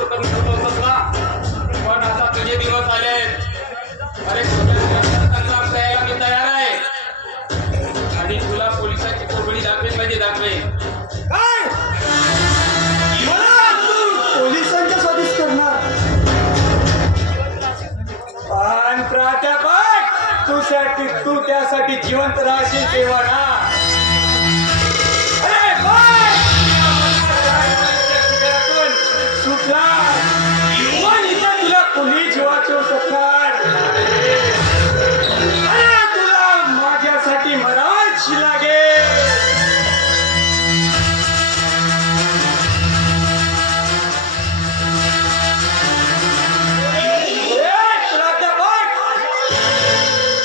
बंदोबस्त करून ठेवलं होतंस ना, पण आता तुझे दिवस आले. अरे तुझ्या संग्राम द्यायला मी तयार आहे आणि तुला पोलिसांची कोठडी दाखवेल म्हणजे दाखवेल. काय मला तू पोलिसांच्या स्वाधीन करणार? पण प्राध्यापक तू त्यासाठी जिवंत राहशील तेव्हा ना. अरे बाय सुटला पण इथं तुला कोणी जीवाचू शकणार. अरे तुला माझ्यासाठी मराच लागेल.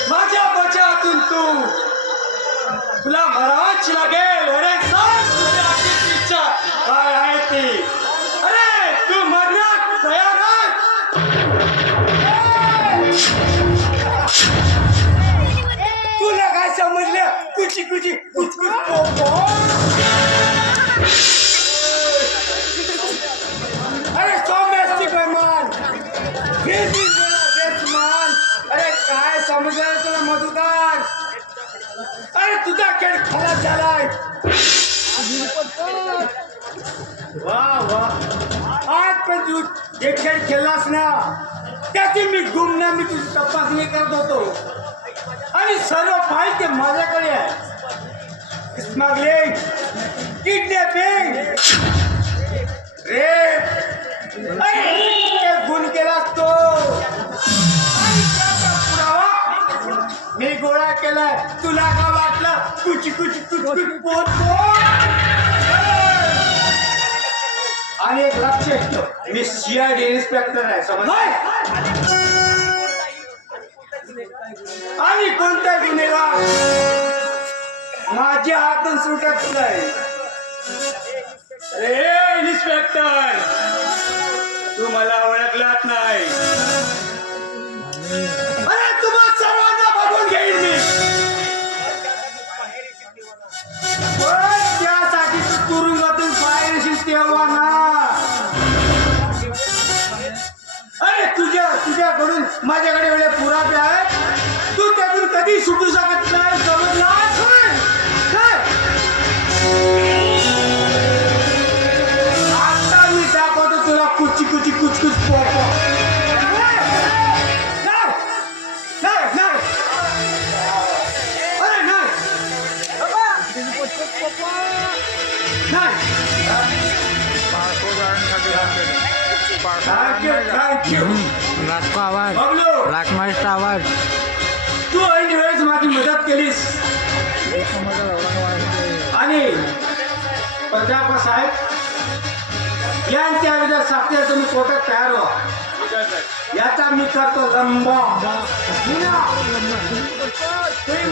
माझ्या बचातून तुला मराच लागेल. अरे सांग तुझ्या आजची इच्छा काय आहे ती. अरे तू मरण्यास तयार आहे. तुला काय समजलं? कुची कुची कुच कुच पोपो. अरे सौम्यास्तिक मान मान. अरे काय समजलं तुला मधुकार? अरे तुझा खेळ खराब झालाय. वा वा आज पण तू जे खेळ खेळलास ना त्याची मी गुमना मी तुझी तपासणी करत होतो आणि सर्व माहिती माझ्याकडे आहे. स्मगलिंग, किडनॅपिंग, रेप अरे गुण केलास तो आणि त्याचा पुरावा मी गोळा केलाय. तुला का वाटलं कुची कुची कुच पोट आणि एक लक्ष ठेव मी CID इन्स्पेक्टर आहे समजलाय. आणि कोणत्या गुन्हेगार माझ्या हातून सुटत नाही. रे इन्स्पेक्टर तू मला ओळखलात नाही. अरे तुम्हा सर्वांना बघून घेईन मी. पण त्यासाठी तू तुरुंगातून बाहेर येशील तेव्हा ना. अरे तुझ्याकडून माझ्याकडे एवढे पुरावे आहेत. तू त्यातून कधी सुटू शकत नाही समजला. आता मी दाखवतो तुला कुची कुची कुच कुच पोपो. अरे नाही ब्लॅक माइस्ट आवाज तू ऐन वेळेस माझी मदत केलीस आणि प्राध्यापक साहेब यांच्या विरुद्ध साक्षीला तुम्ही कोर्टात तयार व्हा. याचा मी करतो लंबा. तुम्ही